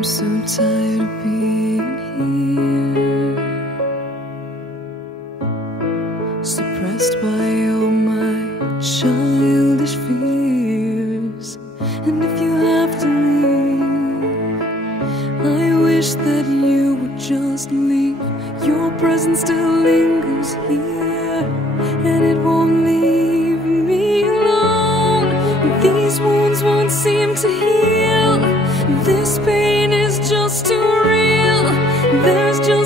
I'm so tired of being here, suppressed by all my childish fears. And if you have to leave, I wish that you would just leave. Your presence still lingers here, and it won't leave me alone. These wounds won't seem to heal. This pain is just too real. There's just